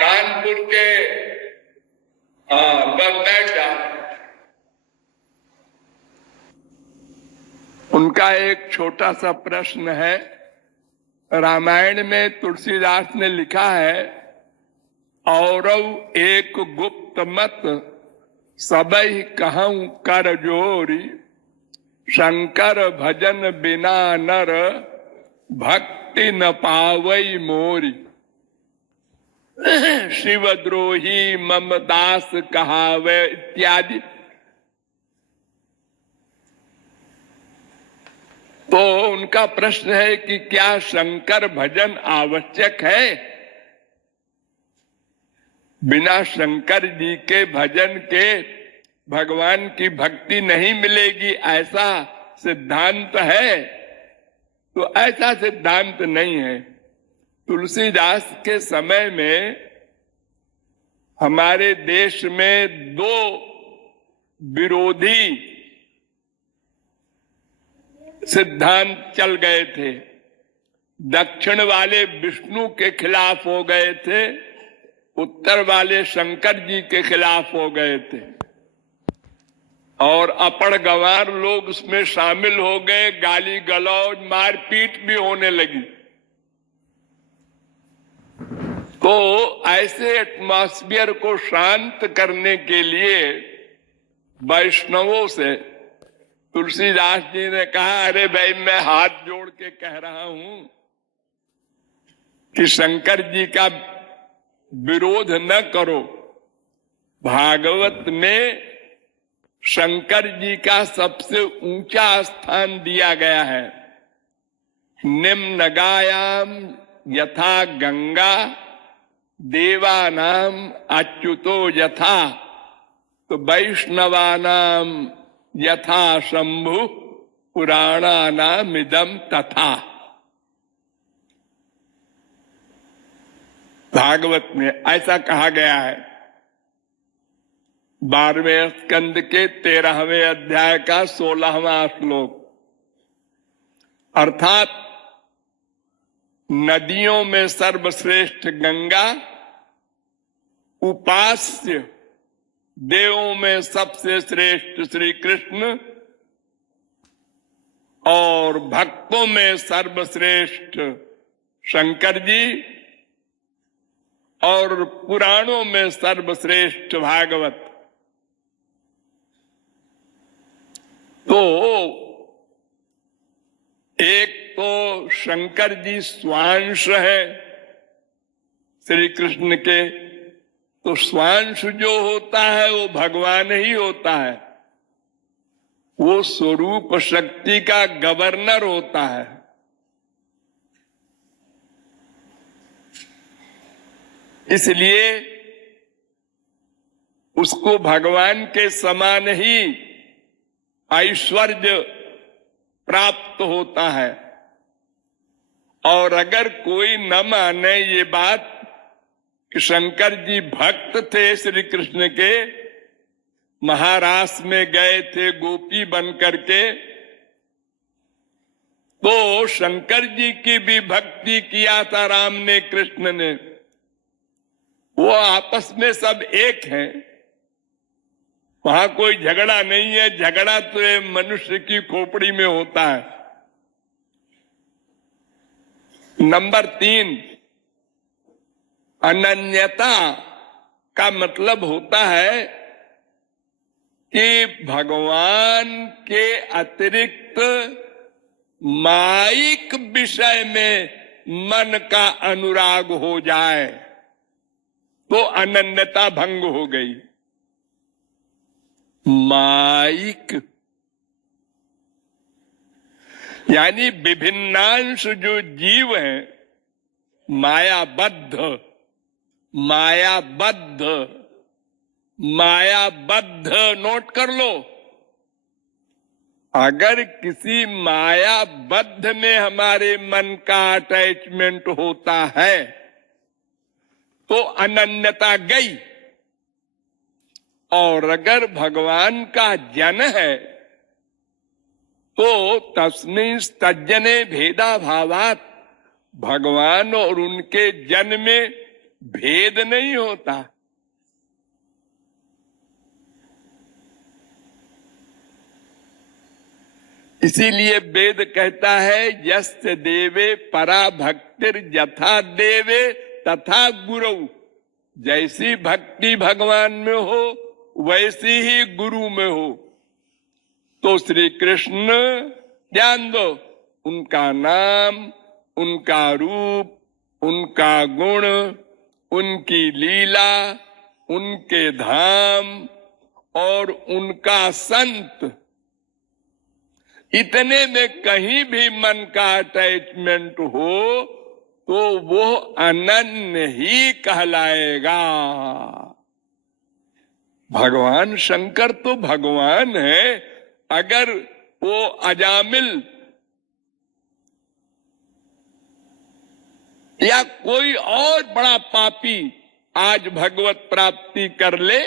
कानपुर के बैठ जा। उनका एक छोटा सा प्रश्न है। रामायण में तुलसीदास ने लिखा है, औरव एक गुप्त मत सबई कहूं कर जोरी, शंकर भजन बिना नर भक्ति न पावई मोरी। शिवद्रोही मम दास कहावे इत्यादि। तो उनका प्रश्न है कि क्या शंकर भजन आवश्यक है? बिना शंकर जी के भजन के भगवान की भक्ति नहीं मिलेगी, ऐसा सिद्धांत है? तो ऐसा सिद्धांत नहीं है। तुलसीदास के समय में हमारे देश में दो विरोधी सिद्धांत चल गए थे। दक्षिण वाले विष्णु के खिलाफ हो गए थे, उत्तर वाले शंकर जी के खिलाफ हो गए थे, और अपड़ गंवार लोग उसमें शामिल हो गए। गाली गलौज मारपीट भी होने लगी। तो ऐसे एटमॉस्फियर को शांत करने के लिए वैष्णवों से तुलसीदास जी ने कहा, अरे भाई मैं हाथ जोड़ के कह रहा हूं कि शंकर जी का विरोध न करो। भागवत में शंकर जी का सबसे ऊंचा स्थान दिया गया है। निम्नगायाम यथा गंगा देवानाम अच्युतो यथा, तो वैष्णवानाम यथा शंभु पुराणानाम इदम तथा। भागवत में ऐसा कहा गया है। 12वें स्कंद के 13वें अध्याय का 16वां श्लोक। अर्थात नदियों में सर्वश्रेष्ठ गंगा, उपास्य देवों में सबसे श्रेष्ठ श्री कृष्ण, और भक्तों में सर्वश्रेष्ठ शंकर जी, और पुराणों में सर्वश्रेष्ठ भागवत। तो एक तो शंकर जी स्वांश है श्री कृष्ण के, तो स्वांश जो होता है वो भगवान ही होता है। वो स्वरूप शक्ति का गवर्नर होता है। इसलिए उसको भगवान के समान ही ऐश्वर्य प्राप्त होता है। और अगर कोई न माने ये बात कि शंकर जी भक्त थे श्री कृष्ण के, महाराष्ट्र में गए थे गोपी बन करके, तो शंकर जी की भी भक्ति किया था राम ने, कृष्ण ने। वो आपस में सब एक हैं, वहां कोई झगड़ा नहीं है। झगड़ा तो मनुष्य की खोपड़ी में होता है। नंबर 3, अनन्यता का मतलब होता है कि भगवान के अतिरिक्त माइक विषय में मन का अनुराग हो जाए तो अनन्यता भंग हो गई। माइक यानी विभिन्नांश जो जीव हैं, मायाबद्ध नोट कर लो। अगर किसी मायाबद्ध में हमारे मन का अटैचमेंट होता है तो अनन्यता गई। और अगर भगवान का जन है तो तस्मिंस्तज्जने भेदा भावात, भगवान और उनके जन में भेद नहीं होता। इसीलिए वेद कहता है यस्य देवे परा भक्तिर यथा देवे तथा गुरु। जैसी भक्ति भगवान में हो वैसी ही गुरु में हो। तो श्री कृष्ण ध्यान दो, उनका नाम, उनका रूप, उनका गुण, उनकी लीला, उनके धाम और उनका संत, इतने में कहीं भी मन का अटैचमेंट हो तो वो अनन्य ही कहलाएगा। भगवान शंकर तो भगवान है। अगर वो अजामिल या कोई और बड़ा पापी आज भगवत प्राप्ति कर ले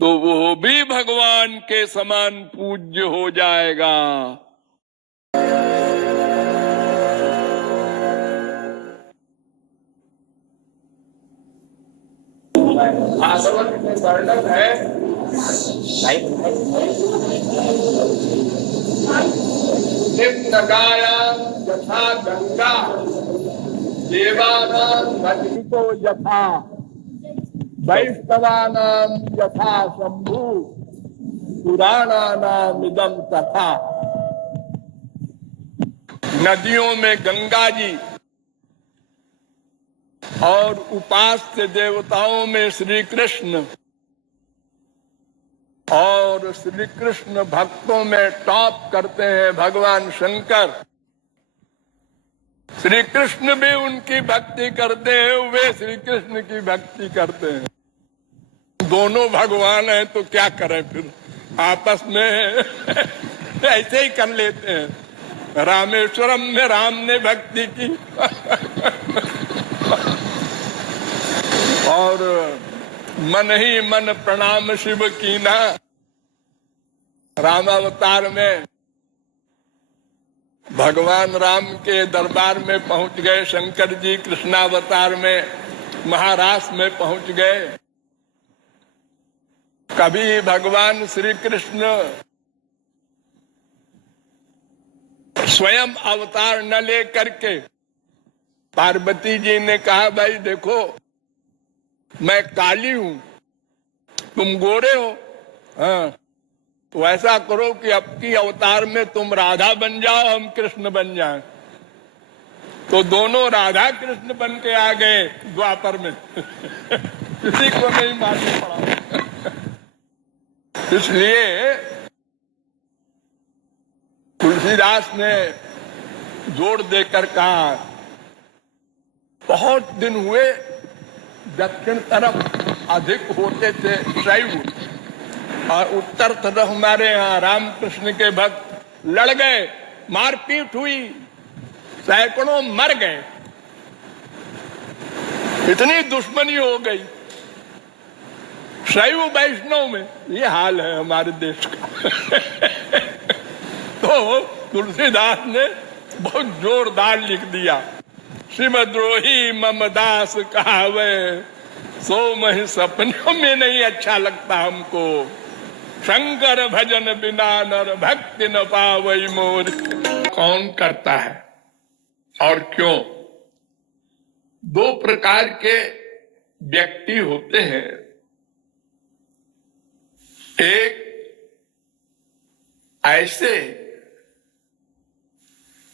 तो वो भी भगवान के समान पूज्य हो जाएगा। भागवत में वर्णन है निम्नगायां यथा गंगा देवानां मधुको यथा वैष्णवानां यथा शंभु पुराणानां इदं तथा। नदियों में गंगा जी और उपास्य देवताओं में श्री कृष्ण और श्री कृष्ण भक्तों में टॉप करते हैं भगवान शंकर। श्री कृष्ण भी उनकी भक्ति करते हैं, वे श्री कृष्ण की भक्ति करते हैं। दोनों भगवान हैं तो क्या करें फिर, आपस में ऐसे ही कर लेते हैं। रामेश्वरम में राम ने भक्ति की और मन ही मन प्रणाम शिव कीना। रामावतार में भगवान राम के दरबार में पहुंच गए शंकर जी, कृष्णावतार में महाराष्ट्र में पहुंच गए। कभी भगवान श्री कृष्ण स्वयं अवतार न ले करके पार्वती जी ने कहा भाई देखो मैं काली हूं, तुम गोरे हो, हाँ तो ऐसा करो कि अब की अवतार में तुम राधा बन जाओ, हम कृष्ण बन जाएं। तो दोनों राधा कृष्ण बन के आ गए द्वापर में किसी को नहीं मालूम पड़ा। इसलिए तुलसीदास ने जोड़ देकर कहा बहुत दिन हुए दक्षिण तरफ अधिक होते थे शैव और उत्तर तरफ हमारे यहाँ रामकृष्ण के भक्त लड़ गए, मारपीट हुई, सैकड़ों मर गए, इतनी दुश्मनी हो गई। शैव वैष्णव में ये हाल है हमारे देश का। तो तुलसीदास ने बहुत जोरदार लिख दिया, शिवद्रोही मम दास कहावे, सो मही सपनों में नहीं अच्छा लगता हमको, शंकर भजन बिना नर भक्ति न पावई मोर। कौन करता है और क्यों? दो प्रकार के व्यक्ति होते हैं। एक ऐसे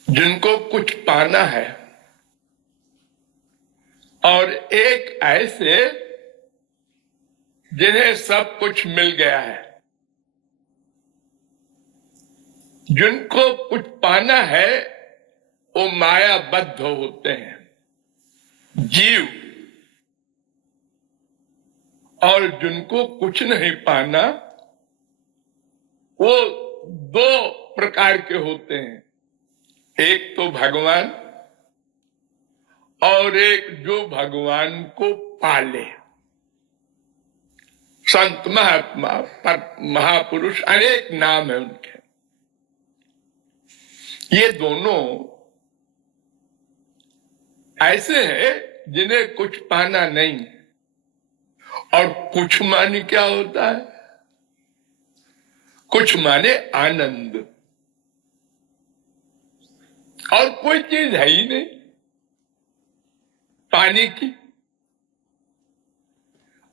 जिनको कुछ पाना है और एक ऐसे जिन्हें सब कुछ मिल गया है। जिनको कुछ पाना है वो मायाबद्ध होते हैं जीव, और जिनको कुछ नहीं पाना वो दो प्रकार के होते हैं। एक तो भगवान और एक जो भगवान को पाले। संत महात्मा महापुरुष अनेक नाम है उनके। ये दोनों ऐसे हैं जिन्हें कुछ पाना नहीं। और कुछ माने क्या होता है? कुछ माने आनंद, और कोई चीज है ही नहीं पाने की।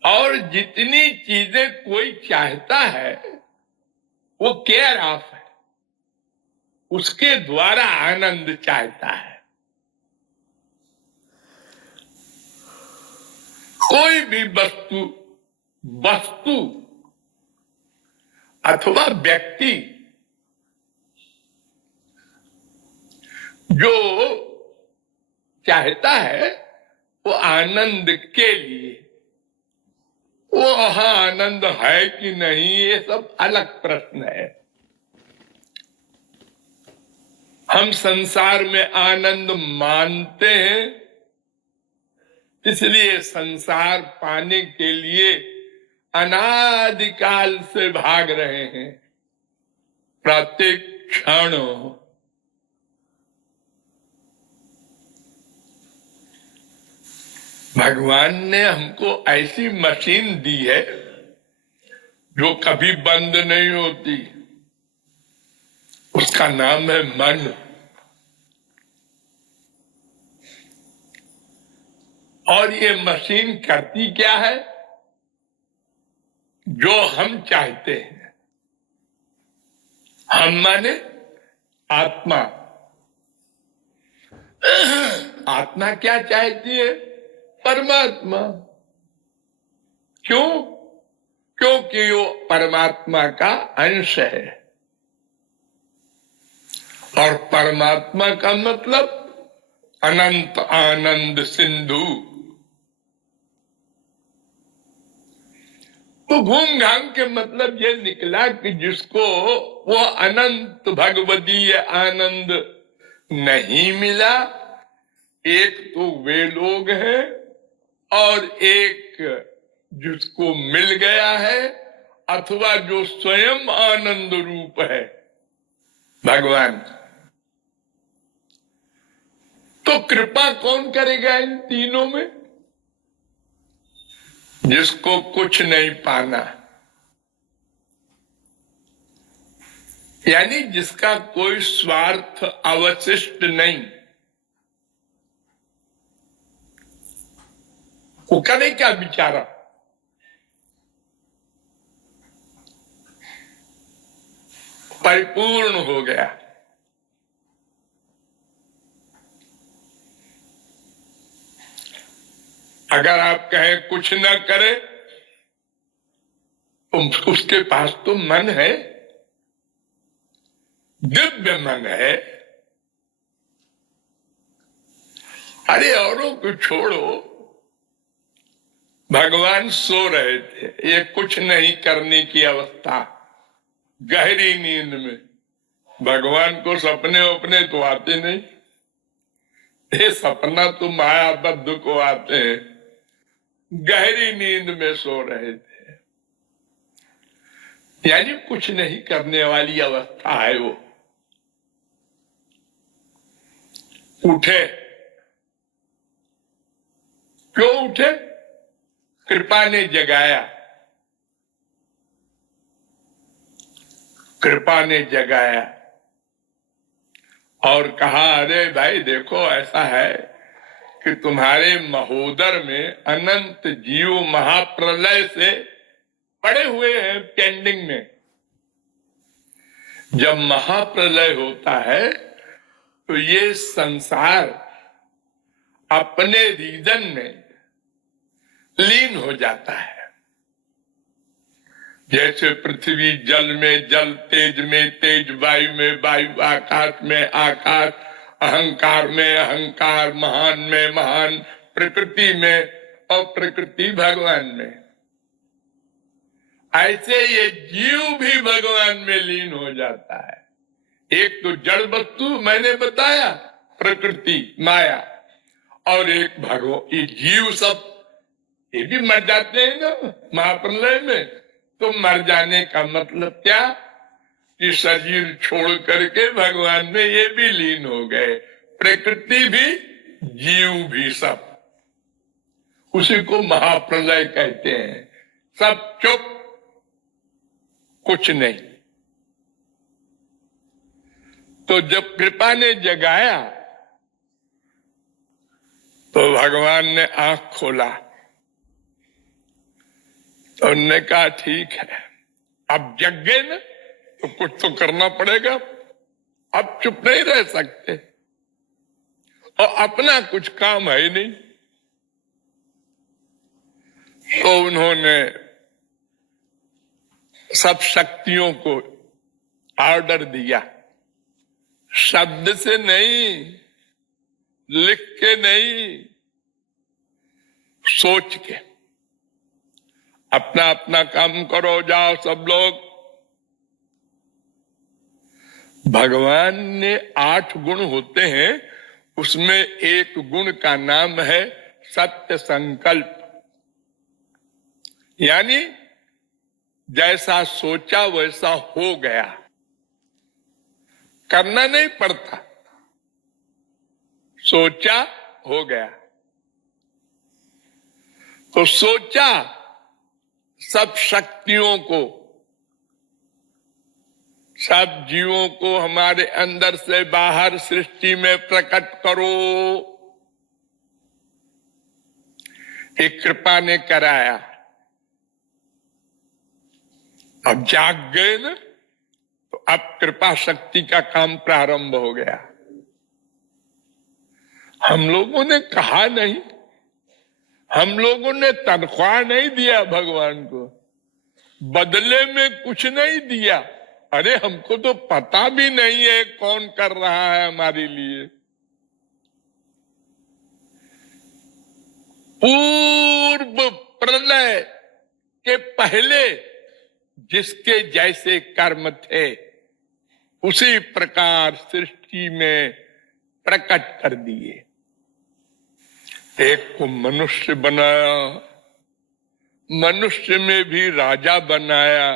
और जितनी चीजें कोई चाहता है वो केयर ऑफ है, उसके द्वारा आनंद चाहता है। कोई भी वस्तु अथवा व्यक्ति जो चाहता है वो आनंद के लिए, वो वहां आनंद है कि नहीं ये सब अलग प्रश्न है। हम संसार में आनंद मानते हैं, इसलिए संसार पाने के लिए अनादिकाल से भाग रहे हैं। प्रत्येक क्षण भगवान ने हमको ऐसी मशीन दी है जो कभी बंद नहीं होती, उसका नाम है मन। और ये मशीन करती क्या है? जो हम चाहते हैं। हम माने आत्मा। आत्मा क्या चाहती है? परमात्मा। क्यों? क्योंकि वो परमात्मा का अंश है। और परमात्मा का मतलब अनंत आनंद सिंधु। तो घूम घाम के मतलब ये निकला कि जिसको वो अनंत भगवदीय आनंद नहीं मिला, एक तो वे लोग हैं और एक जिसको मिल गया है, अथवा जो स्वयं आनंद रूप है भगवान। तो कृपा कौन करेगा इन तीनों में? जिसको कुछ नहीं पाना, यानी जिसका कोई स्वार्थ अवशिष्ट नहीं, वो करे क्या बेचारा? परिपूर्ण हो गया। अगर आप कहें कुछ न करे तो उसके पास तो मन है, दिव्य मन है। अरे औरों को छोड़ो, भगवान सो रहे थे, ये कुछ नहीं करने की अवस्था, गहरी नींद में। भगवान को सपने अपने तो आते नहीं, ये सपना तो मायाबद्ध को आते हैं। गहरी नींद में सो रहे थे, यानी कुछ नहीं करने वाली अवस्था है वो। उठे। क्यों उठे? कृपा ने जगाया। कृपा ने जगाया और कहा, अरे भाई देखो ऐसा है कि तुम्हारे महोदर में अनंत जीव महाप्रलय से पड़े हुए हैं पेंडिंग में। जब महाप्रलय होता है तो ये संसार अपने रीजन में लीन हो जाता है। जैसे पृथ्वी जल में जल, तेज में तेज, वायु में वायु, आकाश में आकाश, अहंकार में अहंकार, महान में महान, प्रकृति में और प्रकृति भगवान में। ऐसे ये जीव भी भगवान में लीन हो जाता है। एक तो जड़ वस्तु मैंने बताया, प्रकृति माया, और एक भगवान। ये जीव सब ये भी मर जाते हैं ना महाप्रलय में। तो मर जाने का मतलब क्या? कि शरीर छोड़ करके भगवान में ये भी लीन हो गए, प्रकृति भी जीव भी सब, उसी को महाप्रलय कहते हैं। सब चुप, कुछ नहीं। तो जब कृपा ने जगाया तो भगवान ने आंख खोला तो उन्होंने कहा ठीक है, अब जग गए ना तो कुछ तो करना पड़ेगा, अब चुप नहीं रह सकते, और अपना कुछ काम है ही नहीं। तो उन्होंने सब शक्तियों को ऑर्डर दिया, शब्द से नहीं, लिख के नहीं, सोच के, अपना अपना काम करो, जाओ सब लोग। भगवान ने 8 गुण होते हैं, उसमें एक गुण का नाम है सत्य संकल्प। यानी जैसा सोचा वैसा हो गया, करना नहीं पड़ता, सोचा हो गया। तो सोचा सब शक्तियों को, सब जीवों को हमारे अंदर से बाहर सृष्टि में प्रकट करो, एक कृपा ने कराया। अब जाग गए ना, तो अब कृपा शक्ति का काम प्रारंभ हो गया। हम लोगों ने कहा नहीं, हम लोगों ने तनख्वाह नहीं दिया भगवान को, बदले में कुछ नहीं दिया। अरे हमको तो पता भी नहीं है कौन कर रहा है हमारे लिए। पूर्व प्रलय के पहले जिसके जैसे कर्म थे, उसी प्रकार सृष्टि में प्रकट कर दिए। एक को मनुष्य बनाया, मनुष्य में भी राजा बनाया,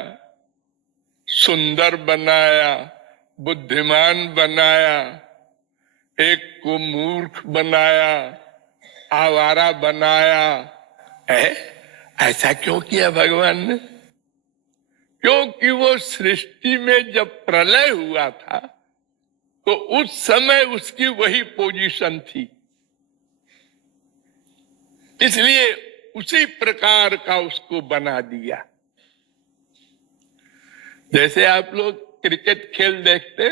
सुंदर बनाया, बुद्धिमान बनाया, एक को मूर्ख बनाया, आवारा बनाया। ऐसा क्यों किया भगवान ने? क्योंकि वो सृष्टि में जब प्रलय हुआ था तो उस समय उसकी वही पोजीशन थी, इसलिए उसी प्रकार का उसको बना दिया। जैसे आप लोग क्रिकेट खेल देखते,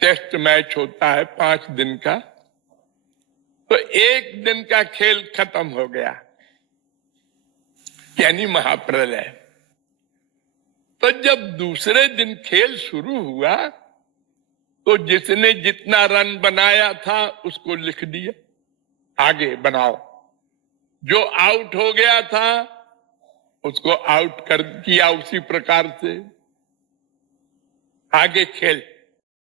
टेस्ट मैच होता है 5 दिन का, तो 1 दिन का खेल खत्म हो गया, यानी महाप्रलय। तो जब दूसरे दिन खेल शुरू हुआ तो जिसने जितना रन बनाया था उसको लिख दिया, आगे बनाओ। जो आउट हो गया था उसको आउट कर दिया, उसी प्रकार से आगे खेल।